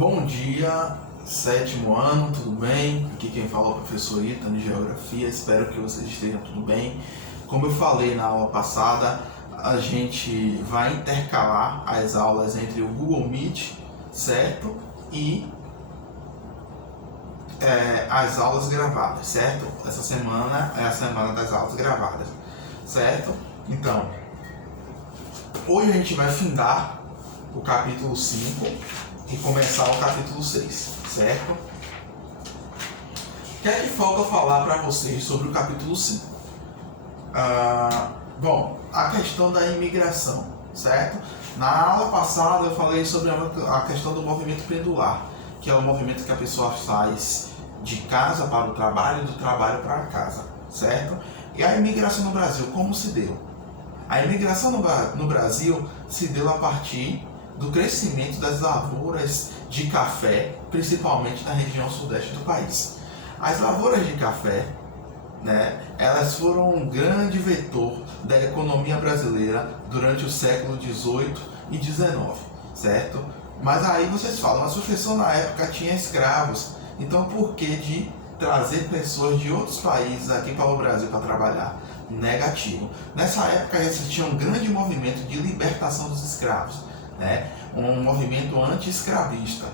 Bom dia, sétimo ano, tudo bem? Aqui quem fala é o professor Ethan de Geografia, espero que vocês estejam tudo bem. Como eu falei na aula passada, a gente vai intercalar as aulas entre o Google Meet, certo? E as aulas gravadas, certo? Essa semana é a semana das aulas gravadas, certo? Então, hoje a gente vai findar o capítulo 5 e começar o capítulo 6, certo? O que é que falta falar para vocês sobre o capítulo 5? Bom, a questão da imigração, certo? Na aula passada eu falei sobre a questão do movimento pendular, que é o movimento que a pessoa faz de casa para o trabalho e do trabalho para casa, certo? E a imigração no Brasil, como se deu? A imigração no Brasil se deu a partir do crescimento das lavouras de café, principalmente na região sudeste do país. As lavouras de café, elas foram um grande vetor da economia brasileira durante o século XVIII e XIX, certo? Mas aí vocês falam, mas professor, na época tinha escravos, então por que de trazer pessoas de outros países aqui para o Brasil para trabalhar? Negativo. Nessa época existia um grande movimento de libertação dos escravos, um movimento anti-escravista.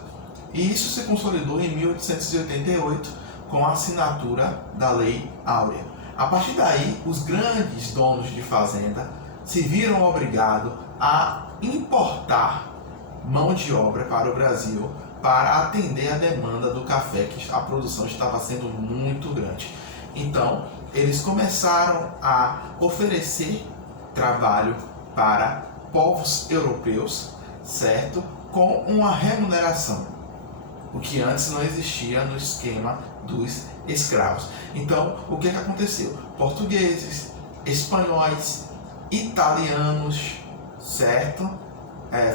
E isso se consolidou em 1888 com a assinatura da Lei Áurea. A partir daí, os grandes donos de fazenda se viram obrigados a importar mão de obra para o Brasil para atender a demanda do café, que a produção estava sendo muito grande. Então, eles começaram a oferecer trabalho para povos europeus, certo? Com uma remuneração, o que antes não existia no esquema dos escravos. Então, o que aconteceu? Portugueses, espanhóis, italianos, certo?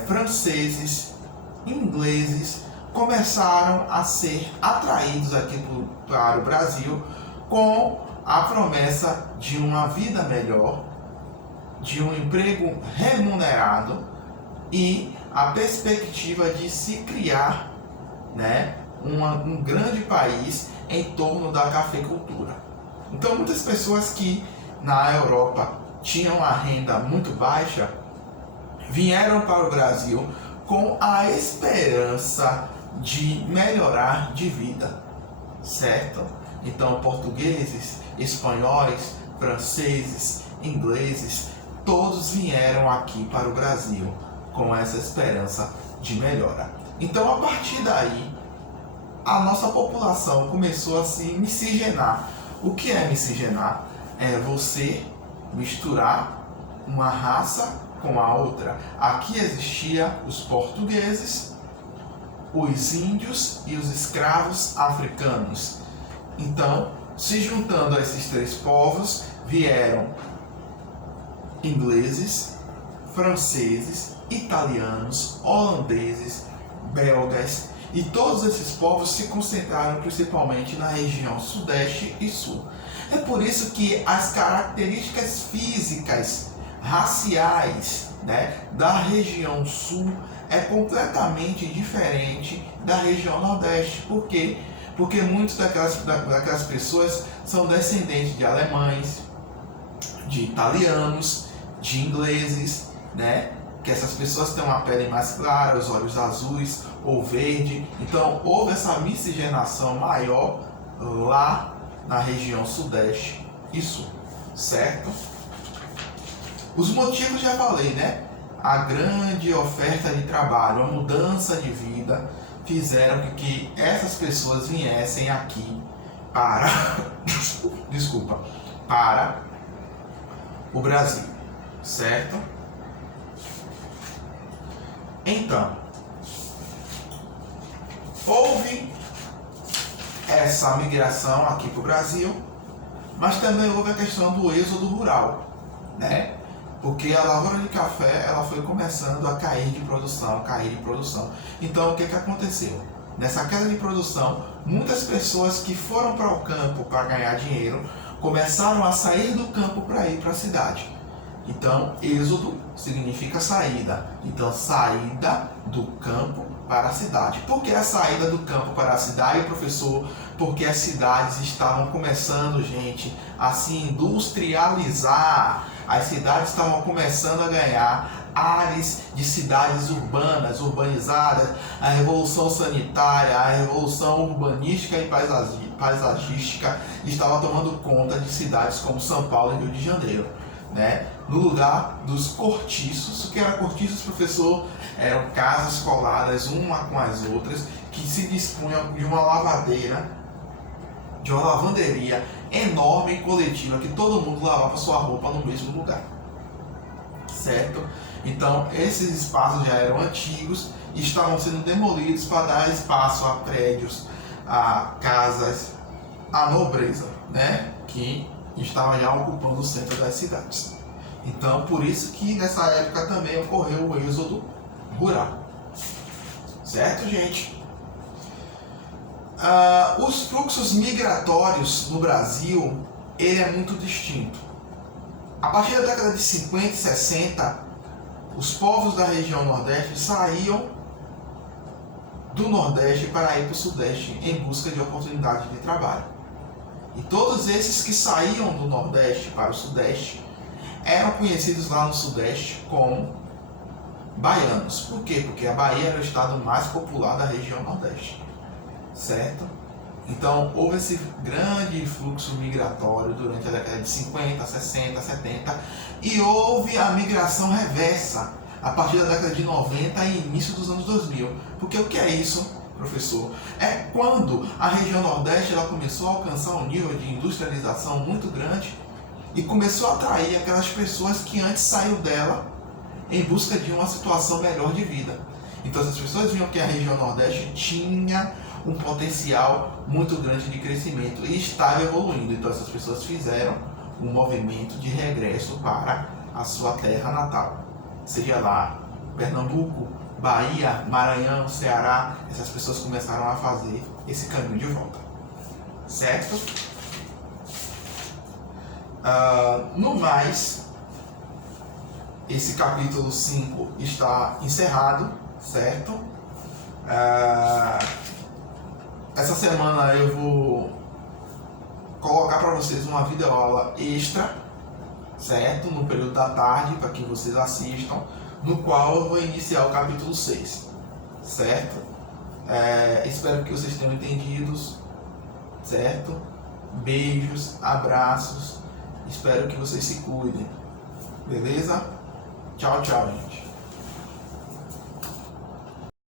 Franceses, ingleses começaram a ser atraídos aqui para o Brasil com a promessa de uma vida melhor, de um emprego remunerado e a perspectiva de se criar um grande país em torno da cafeicultura. Então, muitas pessoas que na Europa tinham a renda muito baixa vieram para o Brasil com a esperança de melhorar de vida, certo? Então, portugueses, espanhóis, franceses, ingleses, todos vieram aqui para o Brasil com essa esperança de melhora. Então, a partir daí, a nossa população começou a se miscigenar. O que é miscigenar? É você misturar uma raça com a outra. Aqui existia os portugueses, os índios e os escravos africanos. Então, se juntando a esses três povos, vieram ingleses, franceses, italianos, holandeses, belgas, e todos esses povos se concentraram principalmente na região sudeste e sul. É por isso que as características físicas, raciais, da região sul é completamente diferente da região nordeste. Por quê? Porque muitas daquelas pessoas são descendentes de alemães, de italianos, de ingleses, que essas pessoas têm uma pele mais clara, os olhos azuis ou verde. Então houve essa miscigenação maior lá na região sudeste e sul, certo? Os motivos já falei, A grande oferta de trabalho, a mudança de vida fizeram com que essas pessoas viessem aqui para para o Brasil, certo? Então, houve essa migração aqui para o Brasil, mas também houve a questão do êxodo rural, Porque a lavoura de café ela foi começando a cair de produção. Então, o que aconteceu? Nessa queda de produção, muitas pessoas que foram para o campo para ganhar dinheiro começaram a sair do campo para ir para a cidade. Então, êxodo significa saída. Então, saída do campo para a cidade. Por que a saída do campo para a cidade, professor? Porque as cidades estavam começando, gente, a se industrializar. As cidades estavam começando a ganhar áreas de cidades urbanas, urbanizadas. A revolução sanitária, a revolução urbanística e paisagística estava tomando conta de cidades como São Paulo e Rio de Janeiro, né? No lugar dos cortiços. O que era cortiços, professor? Eram casas coladas uma com as outras, que se dispunham de uma lavadeira, de uma lavanderia enorme e coletiva, que todo mundo lavava sua roupa no mesmo lugar, certo? Então, esses espaços já eram antigos e estavam sendo demolidos para dar espaço a prédios, a casas, a nobreza, né? Que estava já ocupando o centro das cidades. Então, por isso que nessa época também ocorreu o êxodo rural. Certo, gente? Os fluxos migratórios no Brasil, ele é muito distinto. A partir da década de 50 e 60, os povos da região Nordeste saíam do Nordeste para ir para o Sudeste em busca de oportunidades de trabalho. E todos esses que saíam do Nordeste para o Sudeste eram conhecidos lá no Sudeste como baianos. Por quê? Porque a Bahia era o estado mais popular da região Nordeste, certo? Então houve esse grande fluxo migratório durante a década de 50, 60, 70 e houve a migração reversa a partir da década de 90 e início dos anos 2000. Porque o que é isso, professor? É quando a região Nordeste ela começou a alcançar um nível de industrialização muito grande e começou a atrair aquelas pessoas que antes saíram dela em busca de uma situação melhor de vida. Então essas pessoas viam que a região Nordeste tinha um potencial muito grande de crescimento e estava evoluindo. Então essas pessoas fizeram um movimento de regresso para a sua terra natal. Seja lá Pernambuco, Bahia, Maranhão, Ceará, essas pessoas começaram a fazer esse caminho de volta. Certo? No mais, esse capítulo 5 está encerrado, certo? Essa semana eu vou colocar para vocês uma videoaula extra, certo? No período da tarde, para que vocês assistam, no qual eu vou iniciar o capítulo 6, certo? Espero que vocês tenham entendido, certo? Beijos, abraços, espero que vocês se cuidem, beleza? Tchau, tchau, gente.